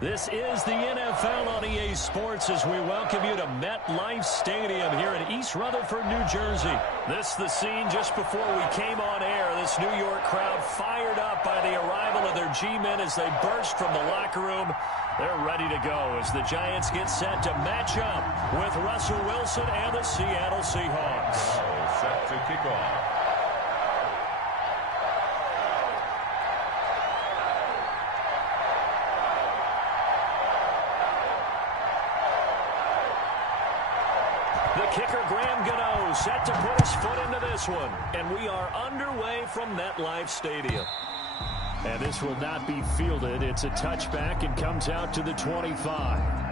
This is the NFL on EA Sports as we welcome you to MetLife Stadium here in East Rutherford, New Jersey. This is the scene just before we came on air. This New York crowd fired up by the arrival of their G-men as they burst from the locker room. They're ready to go as the Giants get set to match up with Russell Wilson and the Seattle Seahawks. Set to kick off. Kicker Graham Gano set to put his foot into this one. And we are underway from MetLife Stadium. And this will not be fielded. It's a touchback and comes out to the 25.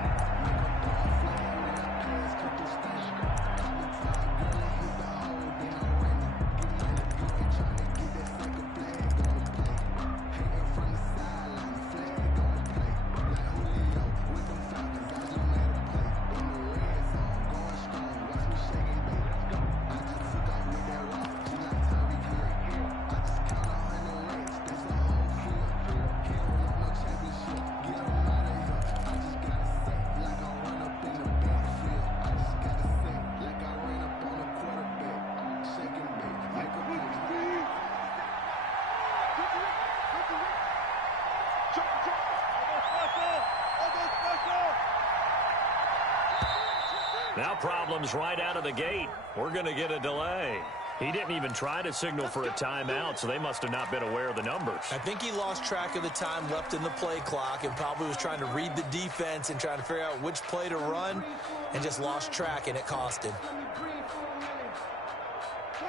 Now problems right out of the gate. We're going to get a delay. He didn't even try to signal for a timeout, so they must have not been aware of the numbers. I think he lost track of the time left in the play clock and probably was trying to read the defense and trying to figure out which play to run and just lost track, and it cost him.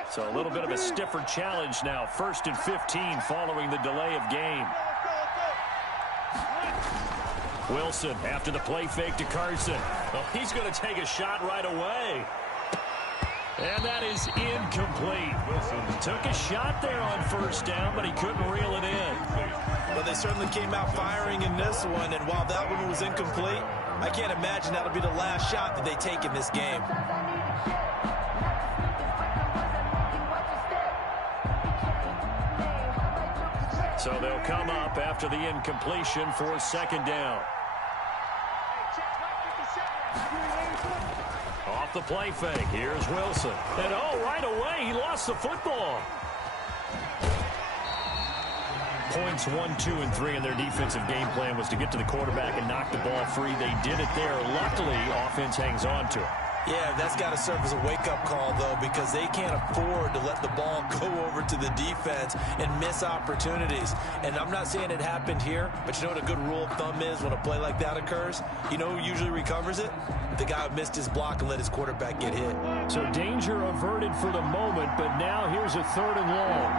So a little bit of a stiffer challenge now. 1st and 15 following the delay of game. Wilson after the play fake to Carson. Well, he's going to take a shot right away. And that is incomplete. Wilson took a shot there on 1st down, but he couldn't reel it in. Well, they certainly came out firing in this one, and while that one was incomplete, I can't imagine that'll be the last shot that they take in this game. So they'll come up after the incompletion for 2nd down. Off the play fake, here's Wilson. And right away, he lost the football. Points 1, 2, and 3 in their defensive game plan was to get to the quarterback and knock the ball free. They did it there. Luckily, offense hangs on to it. Yeah, that's got to serve as a wake-up call, though, because they can't afford to let the ball go over to the defense and miss opportunities. And I'm not saying it happened here, but you know what a good rule of thumb is when a play like that occurs? You know who usually recovers it? The guy who missed his block and let his quarterback get hit. So danger averted for the moment, but now here's a 3rd and long.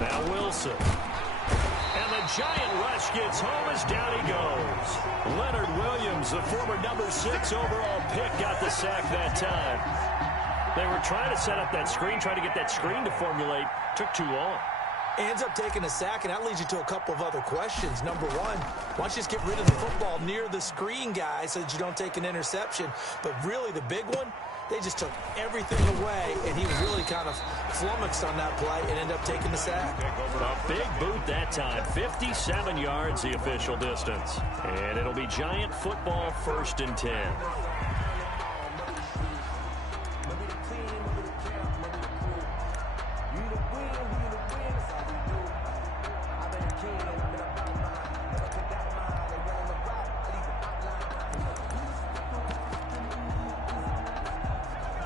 Now Wilson. And the giant rush gets home as down he goes. Leonard Williams, the former number 6 overall pick, got the sack that time. They were trying to set up that screen, trying to get that screen to formulate. Took too long. Ends up taking a sack, and that leads you to a couple of other questions. Number one, why don't you just get rid of the football near the screen guy so that you don't take an interception? But really the big one, they just took everything away, and he was really kind of flummoxed on that play and ended up taking the sack. A big boot that time. 57 yards the official distance. And it'll be Giant football 1st and 10.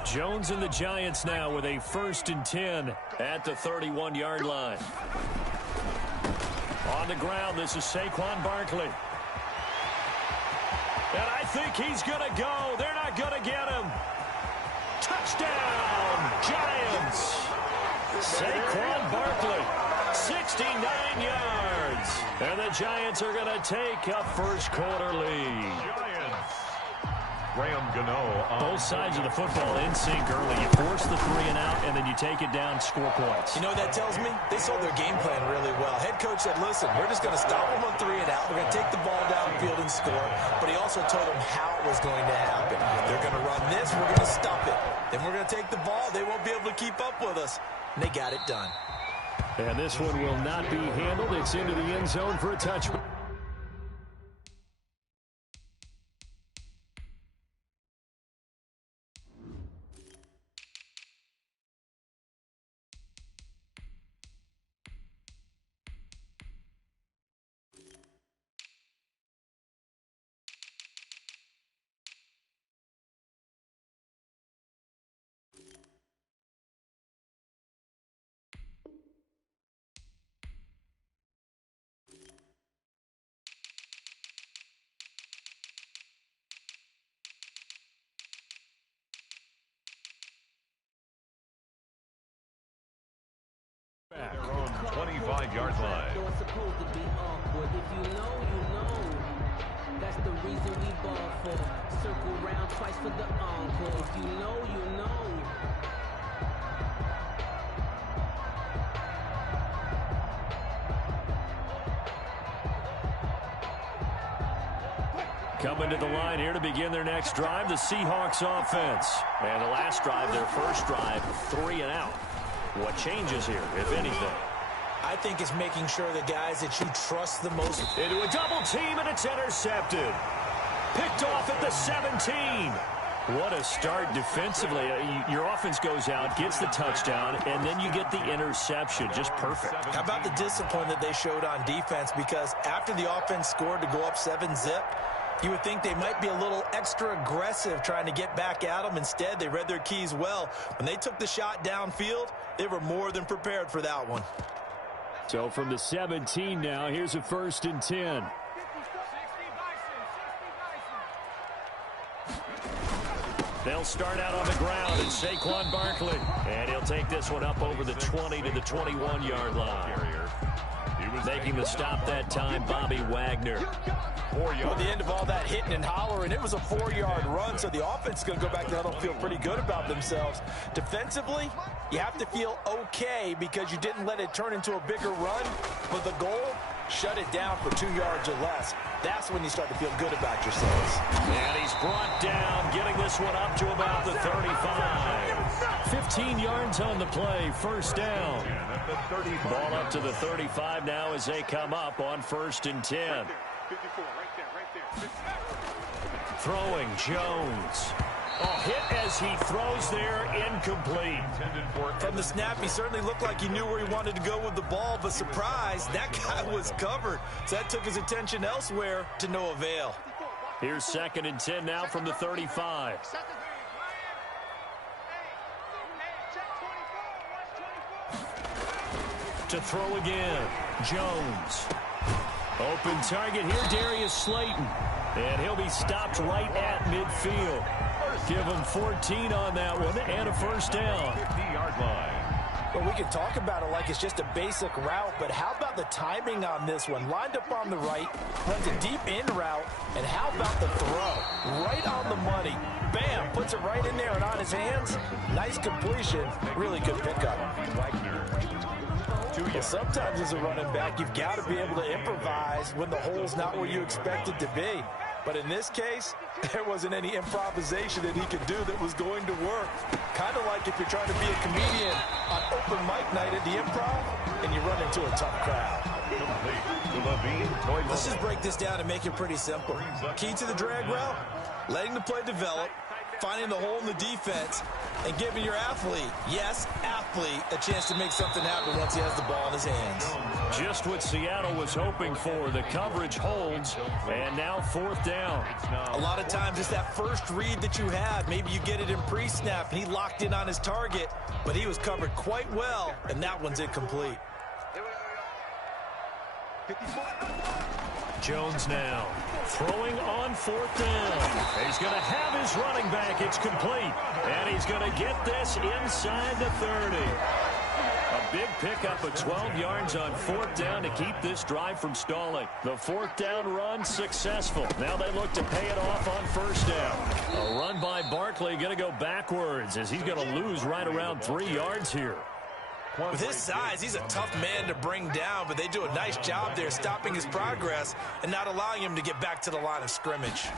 Jones and the Giants now with a 1st and 10 at the 31-yard line. On the ground, this is Saquon Barkley. And I think he's going to go. They're not going to get him. Touchdown, Giants. Saquon Barkley, 69 yards. And the Giants are going to take a 1st quarter lead. Graham Gano. Both sides of the football in sync early. You force the 3 and out, and then you take it down, score points. You know what that tells me? They sold their game plan really well. Head coach said, listen, we're just going to stop them on 3 and out. We're going to take the ball downfield and score. But he also told them how it was going to happen. They're going to run this. We're going to stop it. Then we're going to take the ball. They won't be able to keep up with us. And they got it done. And this one will not be handled. It's into the end zone for a touchback. They're on 25-yard line. It's supposed to be awkward. If you know, you know. That's the reason we ball for. Circle round twice for the encore. If you know, you know. Coming to the line here to begin their next drive, the Seahawks offense. And the last drive, their first drive, 3 and out. What changes here, if anything? I think it's making sure the guys that you trust the most. Into a double team, and it's intercepted. Picked off at the 17. What a start defensively. Your offense goes out, gets the touchdown, and then you get the interception. Just perfect. How about the discipline that they showed on defense? Because after the offense scored to go up 7-zip, you would think they might be a little extra aggressive trying to get back at them. Instead, they read their keys well. When they took the shot downfield, they were more than prepared for that one. So from the 17 now, here's a 1st and 10. They'll start out on the ground, and Saquon Barkley. And he'll take this one up over the 20 to the 21-yard line. Making the stop that time, Bobby Wagner. At the end of all that hitting and hollering, it was a 4-yard run, so the offense is going to go back to huddle, feel pretty good about themselves. Defensively, you have to feel okay because you didn't let it turn into a bigger run, but the goal, shut it down for 2 yards or less. That's when you start to feel good about yourselves. And he's brought down, getting this one up to about the 35. 15 yards on the play, 1st down. Ball up to the 35 now as they come up on 1st and 10. Throwing Jones. Hit as he throws there, incomplete. From the snap, he certainly looked like he knew where he wanted to go with the ball, but surprise, that guy was covered. So that took his attention elsewhere to no avail. Here's 2nd and 10 now from the 35. To throw again, Jones. Open target here, Darius Slayton. And he'll be stopped right at midfield. Give him 14 on that one and a 1st down. 50-yard line. Well, we can talk about it like it's just a basic route, but how about the timing on this one? Lined up on the right, runs a deep in route, and how about the throw? Right on the money. Bam, puts it right in there and on his hands. Nice completion, really good pickup. Well, sometimes as a running back, you've got to be able to improvise when the hole's not where you expect it to be. But in this case, there wasn't any improvisation that he could do that was going to work. Kind of like if you're trying to be a comedian on open mic night at the Improv and you run into a tough crowd. Let's just break this down and make it pretty simple. Key to the drag route, letting the play develop, finding the hole in the defense, and giving your athlete, yes, athlete, a chance to make something happen once he has the ball in his hands. Just what Seattle was hoping for. The coverage holds, and now 4th down. A lot of times it's that first read that you have. Maybe you get it in pre-snap, and he locked in on his target, but he was covered quite well, and that one's incomplete. Jones now throwing on 4th down. He's going to have his running back. It's complete. And he's going to get this inside the 30. A big pickup of 12 yards on 4th down to keep this drive from stalling. The 4th down run successful. Now they look to pay it off on 1st down. A run by Barkley going to go backwards as he's going to lose right around 3 yards here. With his size, he's a tough man to bring down, but they do a nice job there stopping his progress and not allowing him to get back to the line of scrimmage.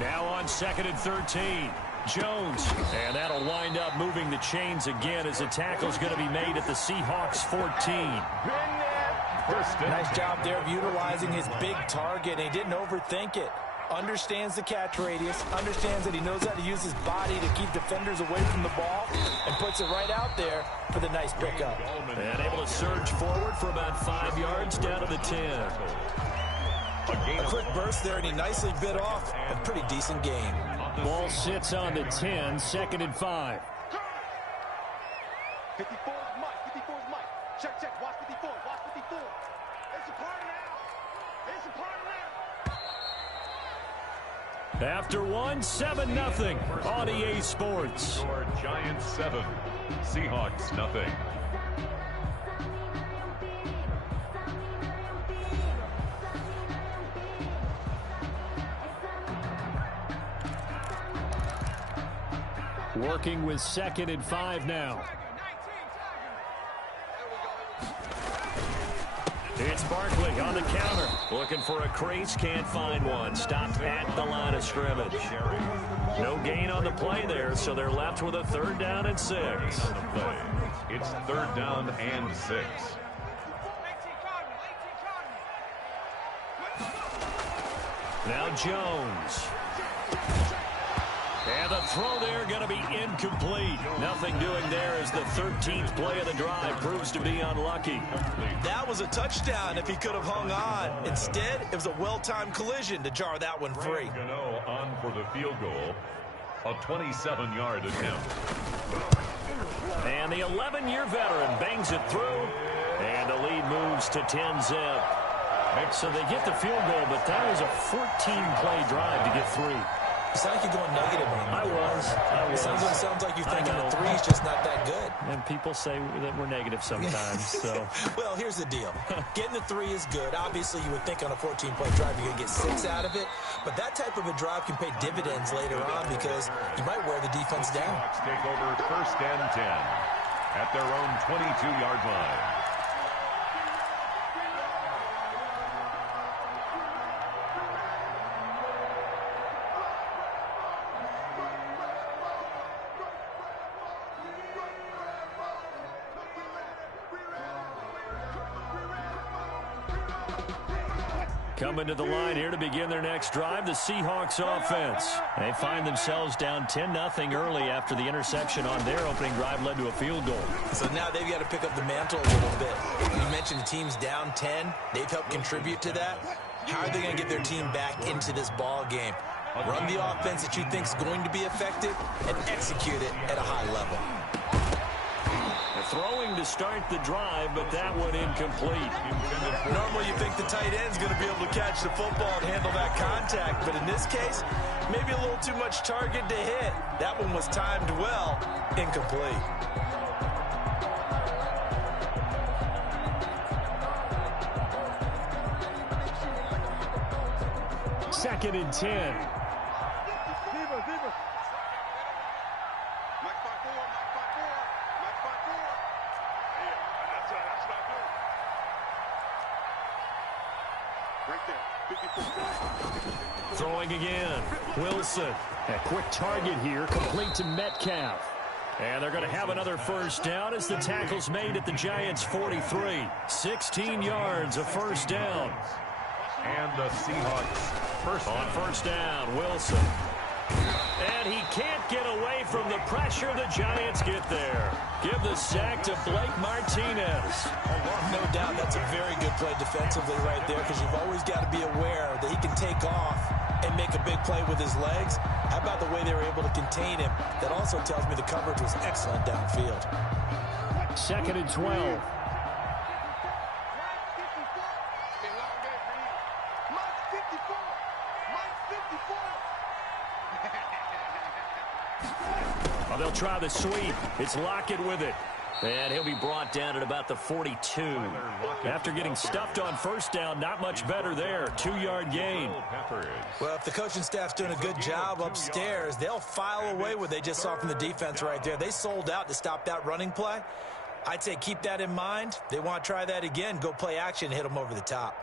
Now on 2nd and 13. Jones, and that'll wind up moving the chains again as the tackle's going to be made at the Seahawks 14. Nice job there of utilizing his big target. He didn't overthink it. Understands the catch radius, understands that he knows how to use his body to keep defenders away from the ball, and puts it right out there for the nice pickup. And able to surge forward for about 5 yards down to the 10. A quick burst there, and he nicely bit off a pretty decent gain. Ball sits on the 10, 2nd and 5. 54 is Mike. 54 is Mike. Check, check. Watch 54. Watch 54. It's a party now. It's a party now. After one, 7-0 on EA Sports. Score Giants 7, Seahawks nothing. Working with 2nd and 5 now. It's Barkley on the counter. Looking for a crease, can't find one. Stopped at the line of scrimmage. No gain on the play there, so they're left with a 3rd down and 6. It's 3rd down and 6. Now Jones. And the throw there going to be incomplete. Nothing doing there as the 13th play of the drive proves to be unlucky. That was a touchdown if he could have hung on. Instead, it was a well-timed collision to jar that one free. Gano on for the field goal. A 27-yard attempt. And the 11-year veteran bangs it through. And the lead moves to 10-zip. So they get the field goal, but that was a 14-play drive to get 3. You sound like you're going negative on me. I was. It sounds like you're thinking the 3 is just not that good. And people say that we're negative sometimes. So, well, here's the deal. Getting the 3 is good. Obviously, you would think on a 14-play drive you're going to get 6 out of it. But that type of a drive can pay dividends later on because you might wear the defense down. Seahawks take over 1st and 10 at their own 22-yard line. Coming to the line here to begin their next drive, the Seahawks offense. They find themselves down 10-0 early after the interception on their opening drive led to a field goal. So now they've got to pick up the mantle a little bit. You mentioned the team's down 10. They've helped contribute to that. How are they going to get their team back into this ball game? Run the offense that you think is going to be effective and execute it at a high level. Throwing to start the drive, but that one incomplete. Normally you think the tight end's going to be able to catch the football and handle that contact, but in this case, maybe a little too much target to hit. That one was timed well, incomplete. Second and 10. Throwing again. Wilson. A quick target here, complete to Metcalf. And they're going to have another 1st down as the tackle's made at the Giants' 43. 16 yards, a 1st down. And the Seahawks on 1st down, Wilson. And he can't get away from the pressure. The Giants get there. Give the sack to Blake Martinez. No doubt that's a very good play defensively right there because you've always got to be aware that he can take off and make a big play with his legs. How about the way they were able to contain him? That also tells me the coverage was excellent downfield. 2nd and 12. Oh, they'll try the sweep. It's Lockett with it. And he'll be brought down at about the 42. After getting stuffed on 1st down, not much better there. 2-yard gain. Well, if the coaching staff's doing a good job upstairs, they'll file away what they just saw from the defense right there. They sold out to stop that running play. I'd say keep that in mind. They want to try that again. Go play action and hit them over the top.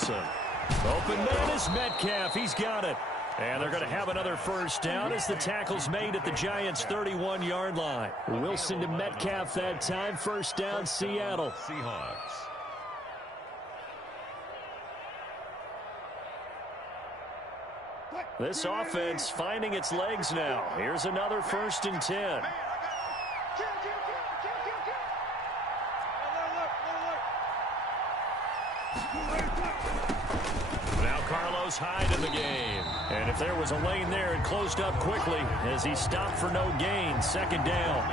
Wilson. Open man is Metcalf. He's got it. And they're going to have another first down as the tackle's made at the Giants' 31-yard line. Wilson to Metcalf that time. First down, Seattle. Seahawks. This offense finding its legs now. Here's another 1st and 10. Now Carlos Hyde in the game. And if there was a lane there, it closed up quickly as he stopped for no gain. 2nd down.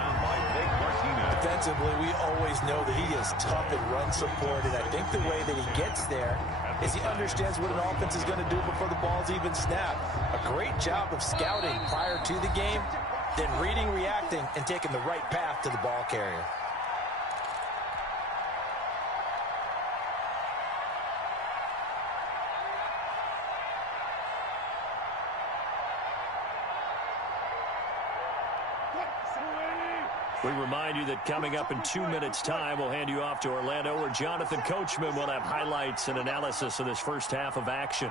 Defensively, we always know that he is tough in run support, and I think the way that he gets there is he understands what an offense is going to do before the ball's even snapped. A great job of scouting prior to the game, then reading, reacting, and taking the right path to the ball carrier. We remind you that coming up in 2 minutes' time, we'll hand you off to Orlando, where Jonathan Coachman will have highlights and analysis of this first half of action.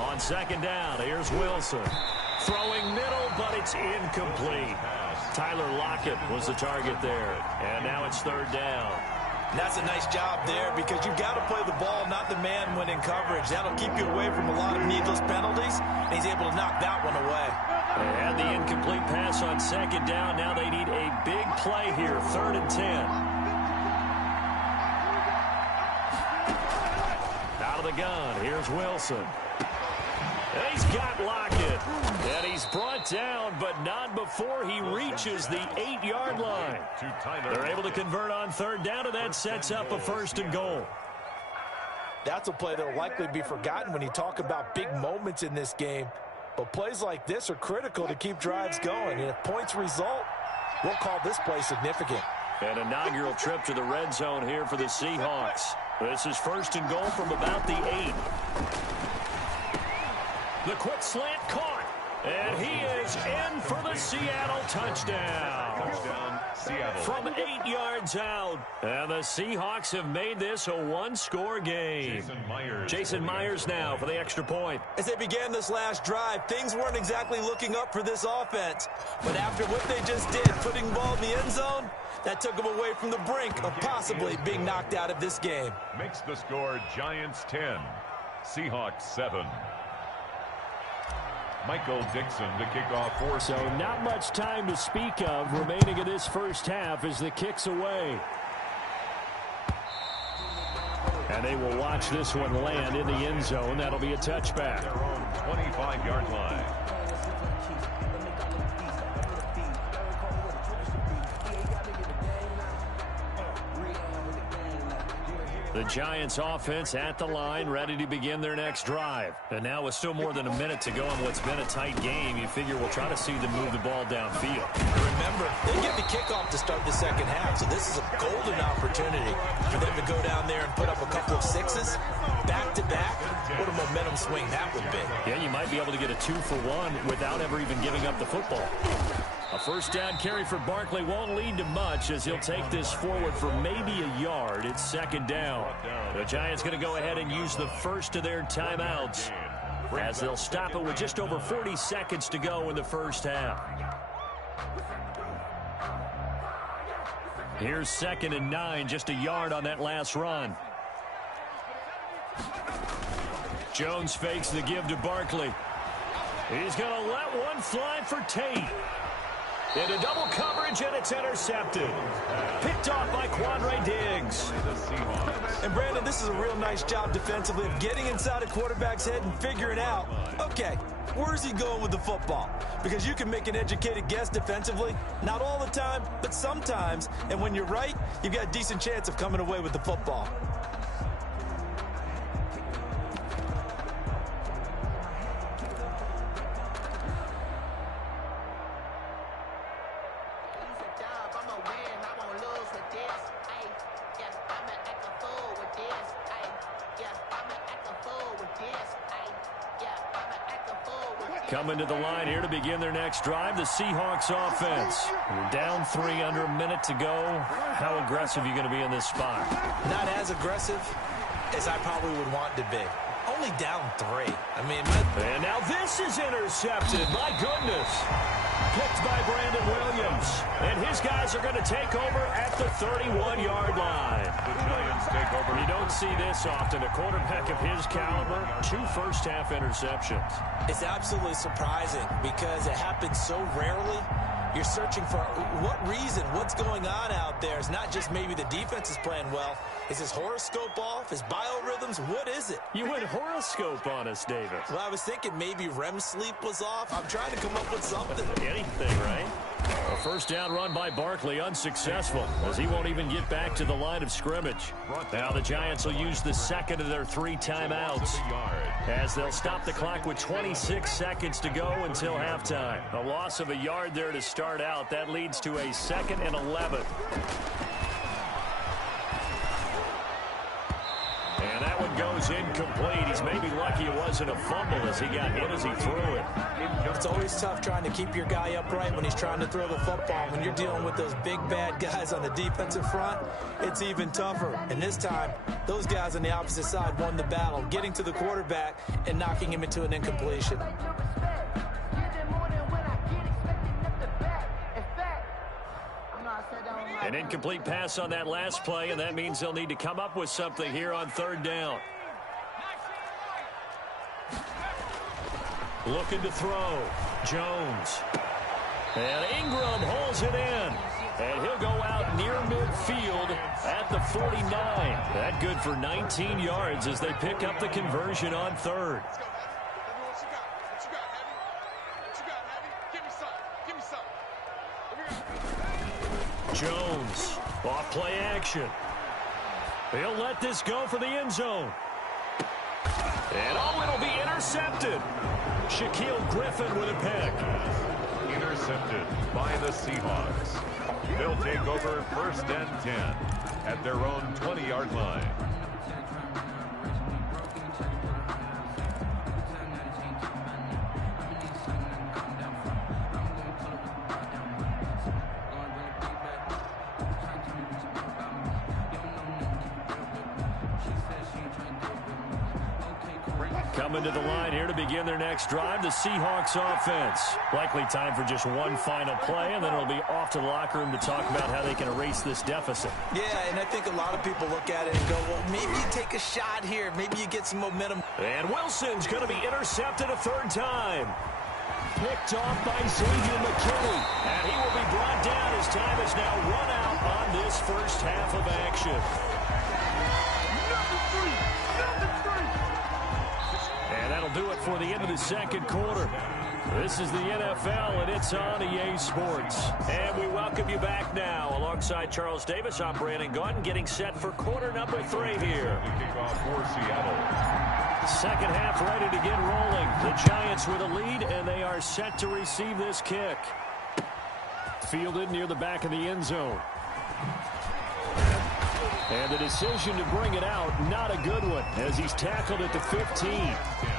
On 2nd down, here's Wilson. Throwing middle, but it's incomplete. Tyler Lockett was the target there. And now it's 3rd down. And that's a nice job there because you've got to play the ball, not the man when in coverage. That'll keep you away from a lot of needless penalties, and he's able to knock that one away. They had the incomplete pass on 2nd down. Now they need a big play here, 3rd and 10. Out of the gun, here's Wilson. And he's got Lockett. And he's brought down, but not before he reaches the 8-yard line. They're able to convert on 3rd down, and that sets up a 1st and goal. That's a play that will likely be forgotten when you talk about big moments in this game. But plays like this are critical to keep drives going. And if points result, we'll call this play significant. An inaugural trip to the red zone here for the Seahawks. This is 1st and goal from about the 8. The quick slant caught. And he is in for the Seattle touchdown. Touchdown, Seattle. From 8 yards out. And the Seahawks have made this a one-score game. Jason Myers now for the extra point. As they began this last drive, things weren't exactly looking up for this offense. But after what they just did, putting the ball in the end zone, that took them away from the brink of possibly being knocked out of this game. Makes the score Giants 10, Seahawks 7. Michael Dixon to kick off for. So not much time to speak of remaining in this first half as the kick's away. And they will watch this one land in the end zone. That'll be a touchback. Their own 25-yard line. The Giants offense at the line, ready to begin their next drive. And now with still more than a minute to go in what's been a tight game, you figure we'll try to see them move the ball downfield. Remember, they get the kickoff to start the second half, so this is a golden opportunity for them to go down there and put up a couple of sixes back-to-back. What a momentum swing that would be. Yeah, you might be able to get a 2-for-1 without ever even giving up the football. A first down carry for Barkley won't lead to much as he'll take this forward for maybe a yard. It's 2nd down. The Giants going to go ahead and use the first of their timeouts as they'll stop it with just over 40 seconds to go in the first half. Here's 2nd and 9, just a yard on that last run. Jones fakes the give to Barkley. He's going to let one fly for Tate. Into double coverage, and it's intercepted. Picked off by Quandre Diggs. And, Brandon, this is a real nice job defensively of getting inside a quarterback's head and figuring out, okay, where's he going with the football? Because you can make an educated guess defensively, not all the time, but sometimes. And when you're right, you've got a decent chance of coming away with the football. Coming to the line here to begin their next drive, the Seahawks offense. We're down 3 under a minute to go. How aggressive are you going to be in this spot? Not as aggressive as I probably would want to be. Only down 3. I mean, and now this is intercepted. My goodness. Picked by Brandon Williams. And his guys are going to take over at the 31-yard line. The Giants take over. You don't see this often. A quarterback of his caliber, 2 first-half interceptions. It's absolutely surprising because it happens so rarely. You're searching for what reason, what's going on out there. It's not just maybe the defense is playing well. Is his horoscope off? His biorhythms? What is it? You went horoscope on us, David. Well, I was thinking maybe REM sleep was off. I'm trying to come up with something. Anything, right? A first down run by Barkley, unsuccessful, as he won't even get back to the line of scrimmage. Now the Giants will use the second of their 3 timeouts, as they'll stop the clock with 26 seconds to go until halftime. A loss of a yard there to start out. That leads to a 2nd and 11. And that one goes incomplete. He's maybe lucky it wasn't a fumble as he got hit as he threw it. It's always tough trying to keep your guy upright when he's trying to throw the football. When you're dealing with those big, bad guys on the defensive front, it's even tougher. And this time, those guys on the opposite side won the battle, getting to the quarterback and knocking him into an incompletion. An incomplete pass on that last play, and that means they'll need to come up with something here on 3rd down. Looking to throw. Jones. And Ingram holds it in. And he'll go out near midfield at the 49. That good for 19 yards as they pick up the conversion on 3rd. Jones, off play action. He'll let this go for the end zone. And it'll be intercepted. Shaquille Griffin with a pick. Intercepted by the Seahawks. They'll take over 1st and 10 at their own 20-yard line. Coming to the line here to begin their next drive, the Seahawks offense. Likely time for just one final play, and then it'll be off to the locker room to talk about how they can erase this deficit. Yeah, and I think a lot of people look at it and go, well, maybe you take a shot here. Maybe you get some momentum. And Wilson's going to be intercepted a 3rd time. Picked off by Xavier McKinney. And he will be brought down as time is now run out on this first half of action. And that'll do it for the end of the 2nd quarter. This is the NFL, and it's on EA Sports. And we welcome you back now. Alongside Charles Davis, I'm Brandon Gaudin, getting set for quarter number 3 here. Kickoff for Seattle. 2nd half ready to get rolling. The Giants with a lead, and they are set to receive this kick. Fielded near the back of the end zone. And the decision to bring it out, not a good one, as he's tackled at the 15.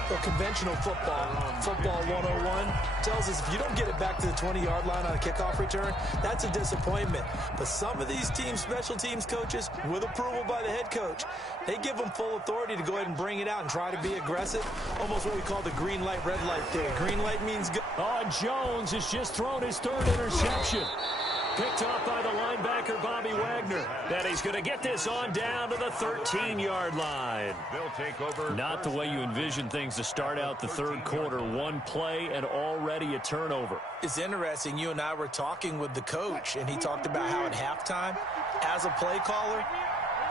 Well, conventional football 101, tells us if you don't get it back to the 20-yard line on a kickoff return, that's a disappointment. But some of these teams, special teams coaches, with approval by the head coach, they give them full authority to go ahead and bring it out and try to be aggressive. Almost what we call the green light, red light theory. Green light means go. Oh, Jones has just thrown his 3rd interception. Picked off by the linebacker, Bobby Wagner. And he's going to get this on down to the 13-yard line. They'll take over. Not the way you envision things to start out the 3rd quarter. One play and already a turnover. It's interesting. You and I were talking with the coach, and he talked about how at halftime, as a play caller,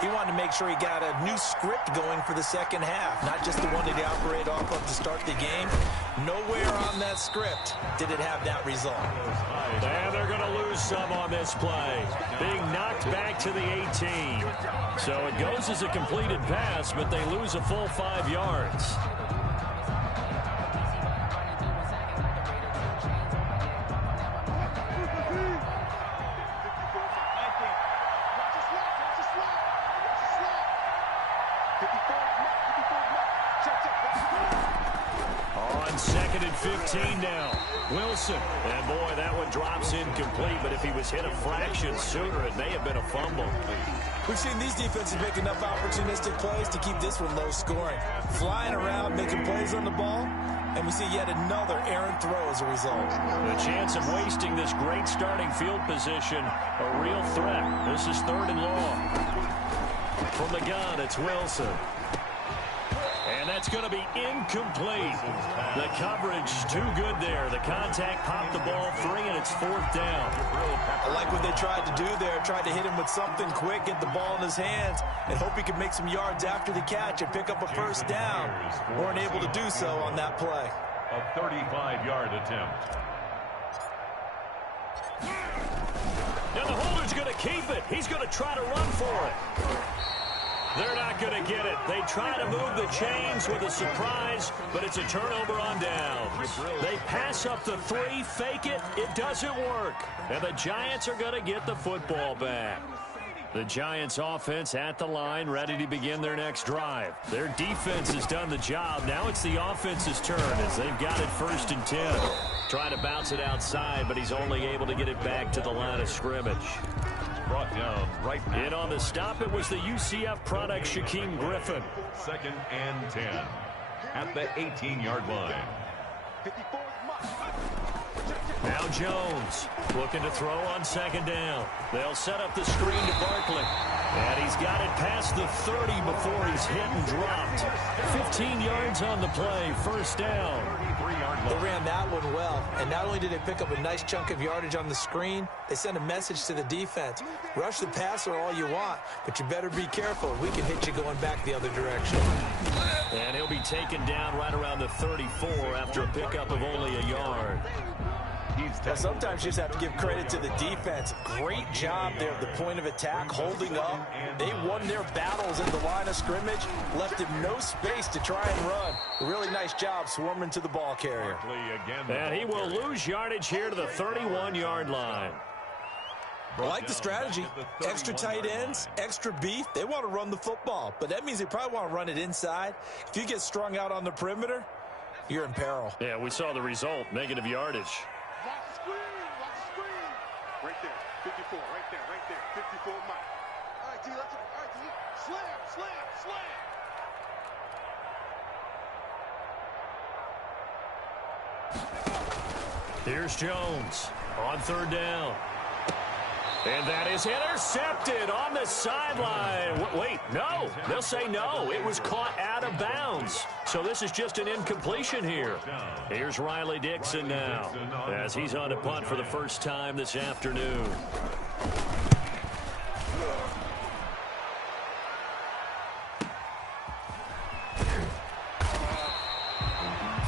he wanted to make sure he got a new script going for the 2nd half, not just the one that he operated off of to start the game. Nowhere on that script did it have that result. And they're going to lose some on this play. Being knocked back to the 18. So it goes as a completed pass, but they lose a full 5 yards. On 2nd and 15 now. Wilson. And boy, that one drops incomplete, but if he was hit a fraction sooner, it may have been a fumble. We've seen these defenses make enough opportunistic plays to keep this one low scoring. Flying around, making plays on the ball, and we see yet another errant throw as a result. The chance of wasting this great starting field position, a real threat. This is 3rd and long. From the gun, it's Wilson. And that's going to be incomplete. The coverage too good there. The contact popped the ball free, and it's 4th down. I like what they tried to do there. Tried to hit him with something quick, get the ball in his hands, and hope he could make some yards after the catch and pick up a first down. Weren't able to do so on that play. A 35-yard attempt. Now the holder's going to keep it. He's going to try to run for it. They're not going to get it. They try to move the chains with a surprise, but it's a turnover on downs. They pass up the 3, fake it. It doesn't work. And the Giants are going to get the football back. The Giants offense at the line, ready to begin their next drive. Their defense has done the job. Now it's the offense's turn as they've got it 1st and 10. Trying to bounce it outside, but he's only able to get it back to the line of scrimmage. Brought down right now. In on the stop, it was the UCF product, Shaquem Griffin. 2nd and 10 at the 18-yard line. Now Jones looking to throw on 2nd down. They'll set up the screen to Barkley. And he's got it past the 30 before he's hit and dropped. 15 yards on the play, 1st down. They ran that one well, and not only did they pick up a nice chunk of yardage on the screen, they sent a message to the defense. Rush the passer all you want, but you better be careful. We can hit you going back the other direction. And he'll be taken down right around the 34 after a pickup of only a yard. Well, sometimes you just have to give credit to the defense. Great job there at the point of attack, holding up. They won their battles in the line of scrimmage, left him no space to try and run. A really nice job swarming to the ball carrier. And he will lose yardage here to the 31-yard line. I like the strategy. Extra tight ends, extra beef. They want to run the football, but that means they probably want to run it inside. If you get strung out on the perimeter, you're in peril. Yeah, we saw the result, negative yardage. Lock the screen. Right there, 54, right there, 54 Mike. All right, D, let's go. All right, D. Slam. Here's Jones on 3rd down. And that is intercepted on the sideline. Wait, no. They'll say no. It was caught out of bounds. So this is just an incompletion here. Here's Riley Dixon now as he's on a punt for the first time this afternoon.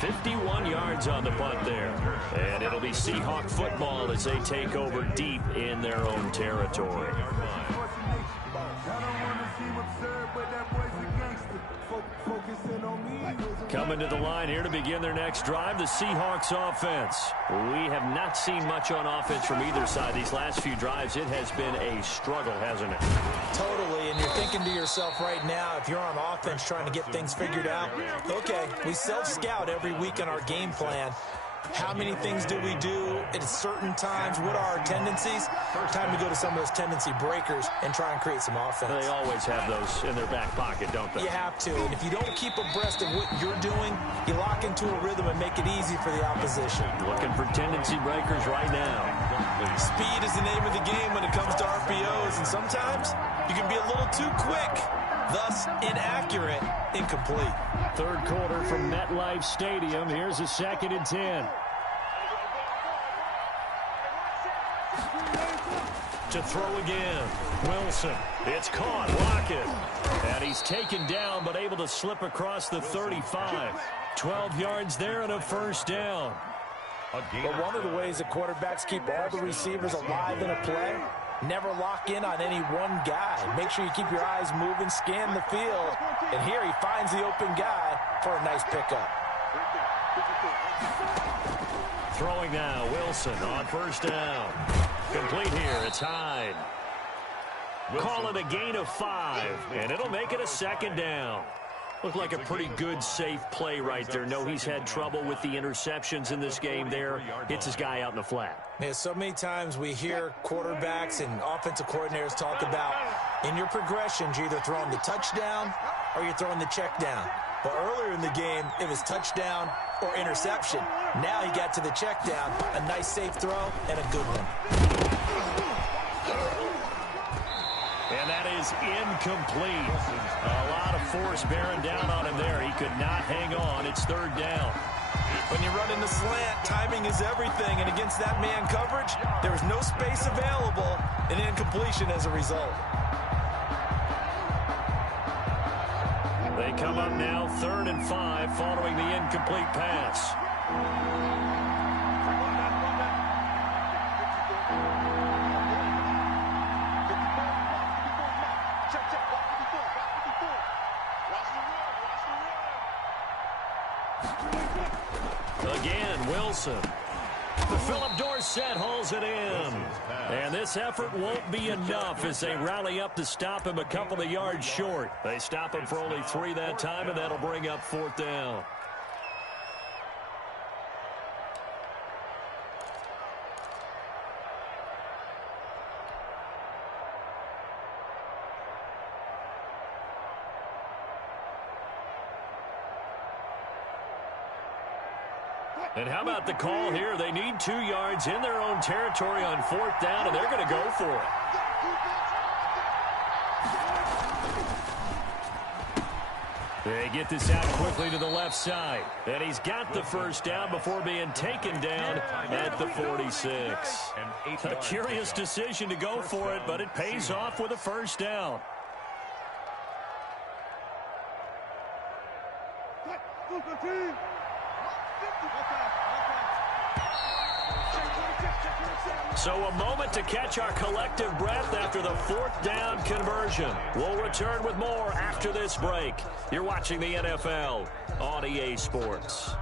51 yards on the punt there. And it'll be Seahawk football as they take over deep in their own territory. Coming to the line here to begin their next drive, the Seahawks offense. We have not seen much on offense from either side these last few drives. It has been a struggle, hasn't it? Totally, and you're thinking to yourself right now, if you're on offense trying to get things figured out, okay, we self-scout every week on our game plan. How many things do we do at certain times? What are our tendencies? Time to go to some of those tendency breakers and try and create some offense. They always have those in their back pocket, don't they? You have to. And if you don't keep abreast of what you're doing, you lock into a rhythm and make it easy for the opposition. Looking for tendency breakers right now. Speed is the name of the game when it comes to RPOs, and sometimes you can be a little too quick. Thus, inaccurate, incomplete. Third quarter from MetLife Stadium. Here's a 2nd and 10. To throw again. Wilson. It's caught. Lockett. And he's taken down, but able to slip across the 35. 12 yards there and a first down. But one of the ways that quarterbacks keep all the receivers alive in a play, never lock in on any one guy. Make sure you keep your eyes moving, scan the field. And here he finds the open guy for a nice pickup. Throwing now, Wilson on first down. Complete here, it's Hyde. Call it a gain of 5, and it'll make it a 2nd down. Looked like a pretty good, safe play right there. No, he's had trouble with the interceptions in this game there. Hits his guy out in the flat. Yeah, so many times we hear quarterbacks and offensive coordinators talk about in your progressions, you're either throwing the touchdown or you're throwing the check down. But earlier in the game, it was touchdown or interception. Now he got to the check down, a nice safe throw, and a good one. And that is incomplete. A lot of force bearing down on him there. He could not hang on. It's third down. When you run in the slant, timing is everything. And against that man coverage, there was no space available, and incompletion as a result. They come up now 3rd and 5 following the incomplete pass. Again, Wilson. Philip Dorsett hauls it in. And this effort won't be enough as they rally up to stop him a couple of yards short. They stop him for only 3 that time, and that'll bring up 4th down. And how about the call here? They need 2 yards in their own territory on 4th down, and they're going to go for it. They get this out quickly to the left side. And he's got the first down before being taken down at the 46. A curious decision to go for it, but it pays off with a first down. So a moment to catch our collective breath after the 4th down conversion. We'll return with more after this break. You're watching the NFL on EA Sports.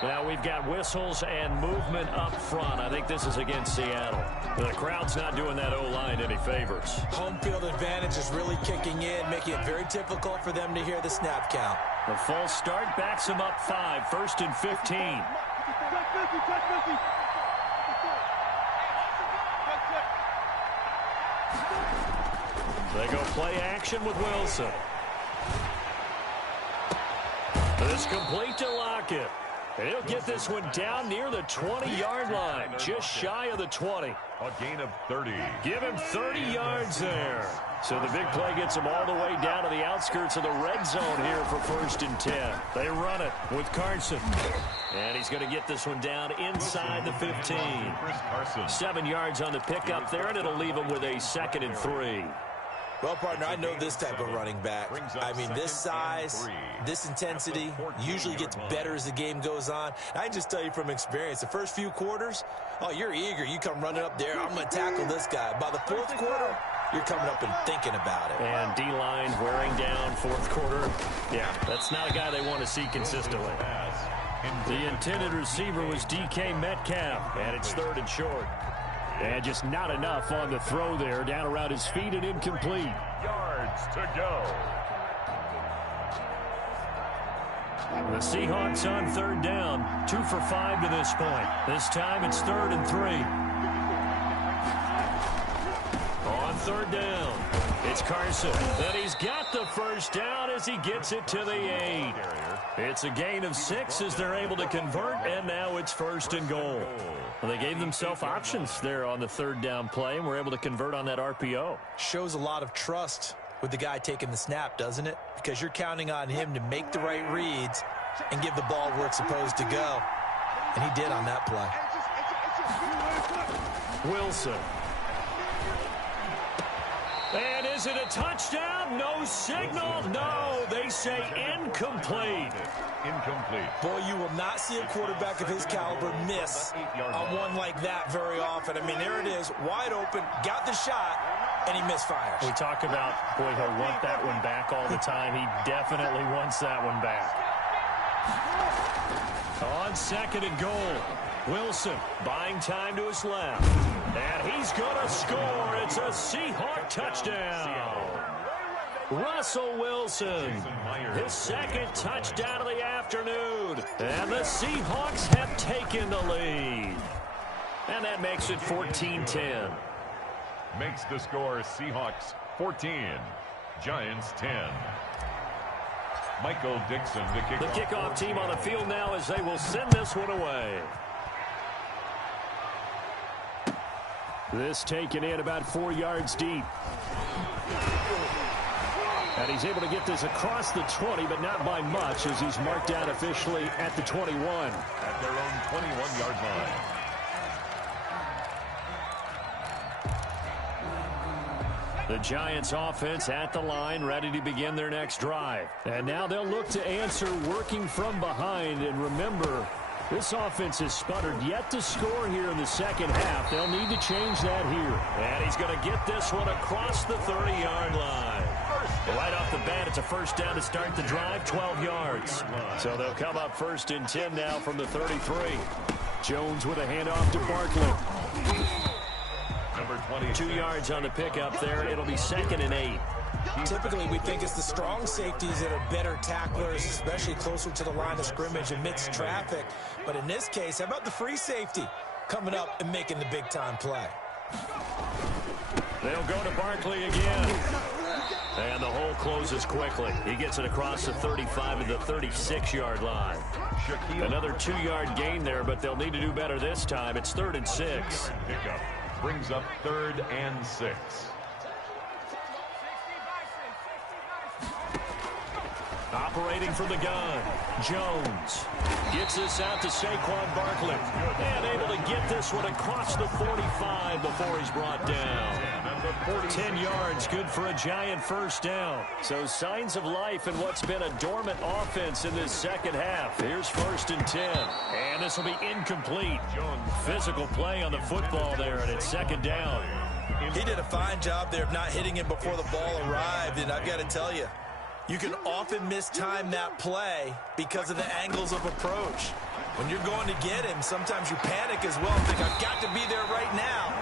Now we've got whistles and movement up front. I think this is against Seattle. The crowd's not doing that O-line any favors. Home field advantage is really kicking in, making it very difficult for them to hear the snap count. The false start backs them up 5, 1st and 15. They go play action with Wilson. This complete to Lockett. And he'll get this one down near the 20-yard line, just shy of the 20. A gain of 30. Give him 30 yards there. So the big play gets him all the way down to the outskirts of the red zone here for 1st and 10. They run it with Carson. And he's going to get this one down inside the 15. 7 yards on the pickup there, and it'll leave him with a 2nd and 3. Well, partner, I know this type of running back. I mean, this size, this intensity usually gets better as the game goes on. I can just tell you from experience, the first few quarters, oh, you're eager. You come running up there, I'm going to tackle this guy. By the 4th quarter, you're coming up and thinking about it. And D-line wearing down 4th quarter. Yeah, that's not a guy they want to see consistently. The intended receiver was DK Metcalf, and it's 3rd and short. And just not enough on the throw there. Down around his feet and incomplete. Yards to go. The Seahawks on 3rd down. 2 for 5 to this point. This time it's 3rd and 3. On 3rd down, it's Carson. And he's got the first down as he gets it to the 8. It's a gain of 6 as they're able to convert, and now it's 1st and goal. Well, they gave themselves options there on the 3rd down play, and were able to convert on that RPO. Shows a lot of trust with the guy taking the snap, doesn't it? Because you're counting on him to make the right reads and give the ball where it's supposed to go. And he did on that play. And is it a touchdown? No signal. No, they say incomplete. Incomplete. Boy, you will not see a quarterback of his caliber miss on one like that very often. I mean, there it is, wide open, got the shot, and he misfires. We talk about, boy, he'll want that one back all the time. He definitely wants that one back. On 2nd and goal, Wilson buying time to his left. And he's going to score. It's a Seahawk touchdown. Russell Wilson, his 2nd touchdown of the afternoon. And the Seahawks have taken the lead. And that makes it 14-10. Makes the score Seahawks 14, Giants 10. Michael Dixon, the kickoff team on the field now as they will send this one away. This taken in about 4 yards deep. And he's able to get this across the 20, but not by much as he's marked down officially at the 21. At their own 21-yard line. The Giants offense at the line, ready to begin their next drive. And now they'll look to answer working from behind. And remember, this offense has sputtered yet to score here in the second half. They'll need to change that here. And he's going to get this one across the 30-yard line. Right off the bat, it's a first down to start the drive, 12 yards. So they'll come up 1st and 10 now from the 33. Jones with a handoff to Barkley. Number 22. 2 yards on the pickup there. It'll be 2nd and 8. Typically, we think it's the strong safeties that are better tacklers, especially closer to the line of scrimmage amidst traffic. But in this case, how about the free safety coming up and making the big-time play? They'll go to Barkley again. And the hole closes quickly. He gets it across the 35 to the 36-yard line. Another 2-yard gain there, but they'll need to do better this time. It's 3rd and 6. Pickup brings up 3rd and 6. Operating from the gun, Jones gets this out to Saquon Barkley. And able to get this one across the 45 before he's brought down. 10 yards, good for a Giant first down. So signs of life in what's been a dormant offense in this second half. Here's 1st and 10. And this will be incomplete. Physical play on the football there, and it's 2nd down. He did a fine job there of not hitting him before the ball arrived, and I've got to tell you, you can often mistime that play because of the angles of approach. When you're going to get him, sometimes you panic as well and think, I've got to be there right now.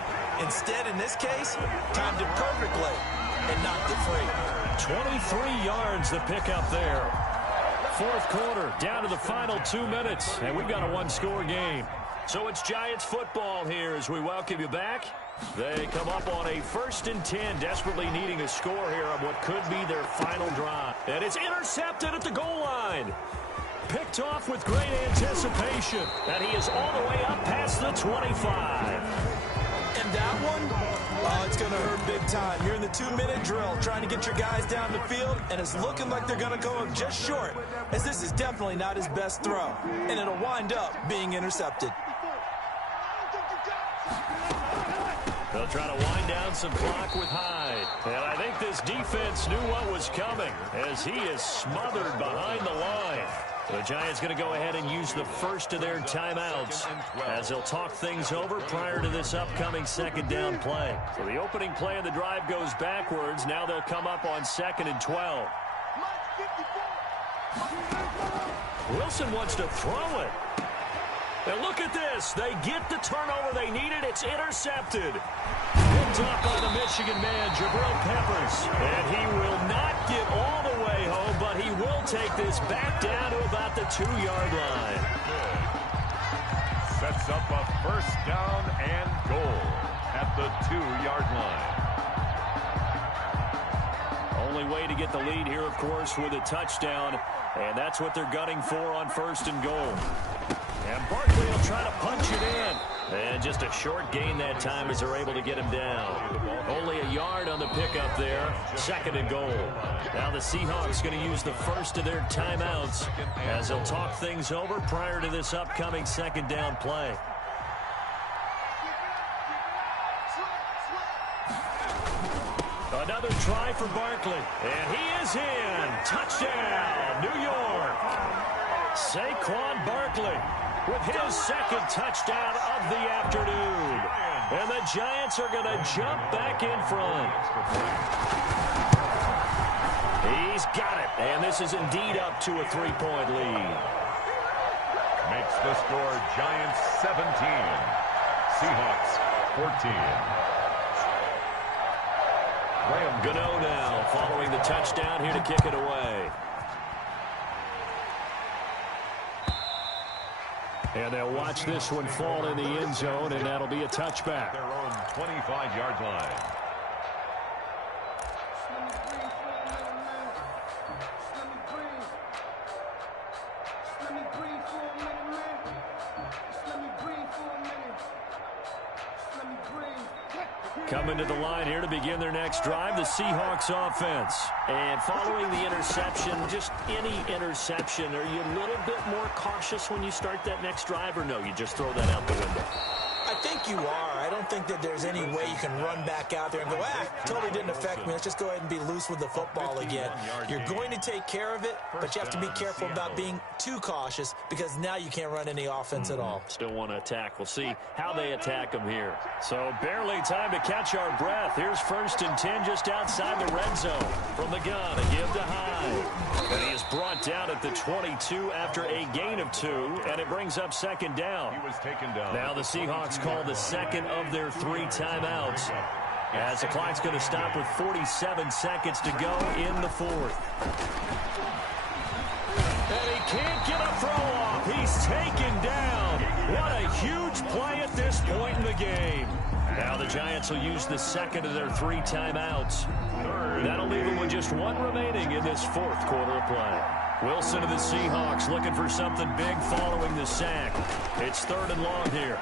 Instead, in this case, timed it perfectly and knocked it free. 23 yards the pickup there. 4th quarter, down to the final 2 minutes, and we've got a one-score game. So it's Giants football here as we welcome you back. They come up on a 1st and 10, desperately needing a score here on what could be their final drive. And it's intercepted at the goal line. Picked off with great anticipation. And he is all the way up past the 25. And that one, oh, it's going to hurt big time. You're in the 2-minute drill trying to get your guys down the field, and it's looking like they're going to go just short, as this is definitely not his best throw. And it'll wind up being intercepted. They'll try to wind down some clock with Hyde. And I think this defense knew what was coming as he is smothered behind the line. The Giants going to go ahead and use the first of their timeouts as they'll talk things over prior to this upcoming 2nd down play. So the opening play of the drive goes backwards. Now they'll come up on 2nd and 12. Wilson wants to throw it. And look at this. They get the turnover they needed. It's intercepted. Picked up by the Michigan man, Jabril Peppers. And he will not get all the way home, but he will take this back down to about the 2-yard line. Sets up a 1st down and goal at the 2-yard line. Only way to get the lead here, of course, with a touchdown. And that's what they're gunning for on 1st and goal. And Barkley will try to punch it in. And just a short gain that time as they're able to get him down. Only a yard on the pickup there. 2nd and goal. Now the Seahawks going to use the first of their timeouts as they'll talk things over prior to this upcoming 2nd down play. Another try for Barkley. And he is in. Touchdown, New York. Saquon Barkley with his second touchdown of the afternoon. And the Giants are going to jump back in front. He's got it. And this is indeed up to a 3-point lead. Makes the score Giants 17. Seahawks 14. Gano now following the touchdown here to kick it away. And they'll watch this one fall in the end zone, and that'll be a touchback. Their own 25-yard line. Coming to the line here to begin their next drive, the Seahawks offense. And following the interception, just any interception, are you a little bit more cautious when you start that next drive, or no, you just throw that out the window? I think you are. I don't think that there's any way you can run back out there and go, totally didn't affect me. Let's just go ahead and be loose with the football again. You're going to take care of it, but you have to be careful about being too cautious because now you can't run any offense at all. Still want to attack. We'll see how they attack them here. So barely time to catch our breath. Here's 1st and 10 just outside the red zone. From the gun, a give to Hyde. And he is brought down at the 22 after a gain of 2, and it brings up 2nd down. He was taken down. Now the Seahawks call the second of their 3 timeouts, as the clock's going to stop with 47 seconds to go in the 4th. And he can't get a throw off. He's taken down. What a huge play at this point in the game. Now the Giants will use the second of their 3 timeouts. That'll leave them with just 1 remaining in this 4th quarter of play. Wilson of the Seahawks looking for something big following the sack. It's 3rd and long here.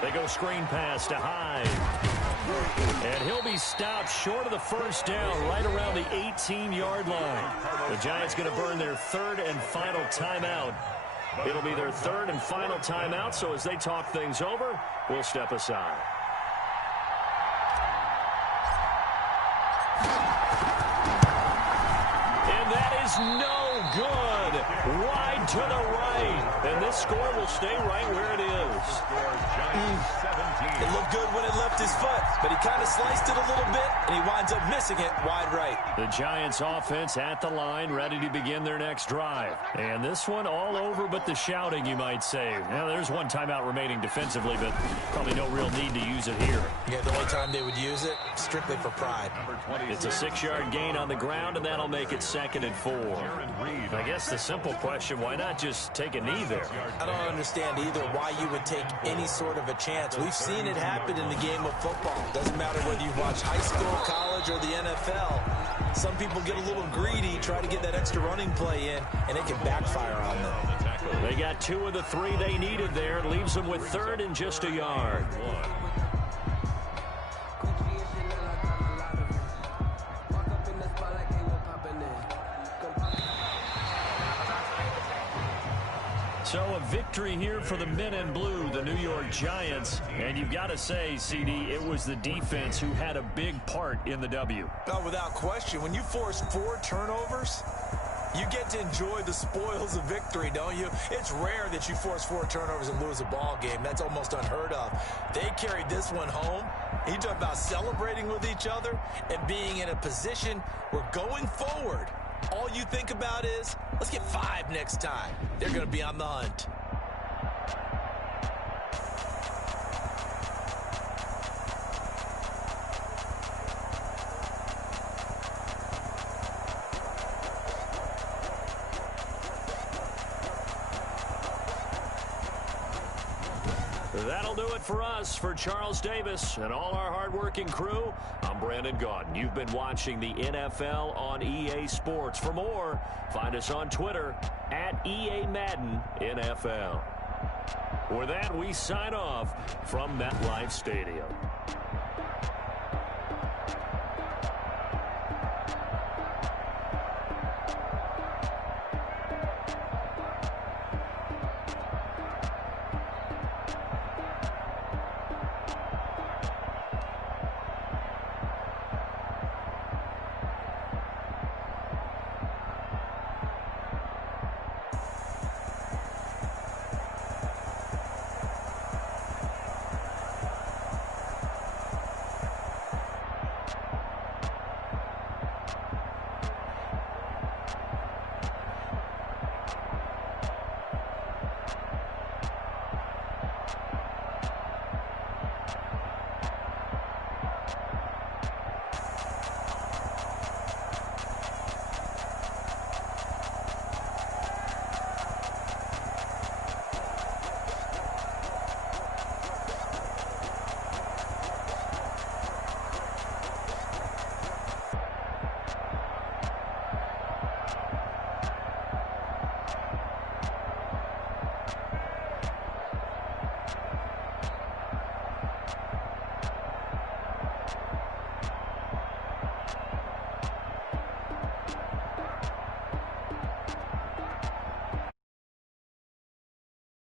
They go screen pass to Hyde. And he'll be stopped short of the 1st down right around the 18-yard line. The Giants going to burn their 3rd and final timeout. It'll be their 3rd and final timeout, so as they talk things over, we'll step aside. And that is no good. Wide to the right. And this score will stay right where it is. It looked good when it left his foot, but he kind of sliced it a little bit, and he winds up missing it wide right. The Giants offense at the line, ready to begin their next drive. And this one all over but the shouting, you might say. Now, there's 1 timeout remaining defensively, but probably no real need to use it here. Yeah, the only time they would use it, strictly for pride. It's a 6-yard gain on the ground, and that'll make it 2nd and 4. I guess the simple question, why not just take a knee there? I don't understand either why you would take any sort of a chance. We've seen it happen in the game of football. Doesn't matter whether you watch high school, college, or the NFL. Some people get a little greedy, try to get that extra running play in, and it can backfire on them. They got 2 of the 3 they needed there. It leaves them with 3rd and just a yard. So a victory here for the men in blue, the New York Giants. And you've got to say, CD, it was the defense who had a big part in the W. No, without question. When you force 4 turnovers, you get to enjoy the spoils of victory, don't you? It's rare that you force 4 turnovers and lose a ball game. That's almost unheard of. They carried this one home. You talk about celebrating with each other and being in a position where going forward, all you think about is, let's get 5 next time. They're going to be on the hunt. That'll do it for us. For Charles Davis and all our hardworking crew, I'm Brandon Gaudin. You've been watching the NFL on EA Sports. For more, find us on Twitter at EA Madden NFL. With that, we sign off from MetLife Stadium.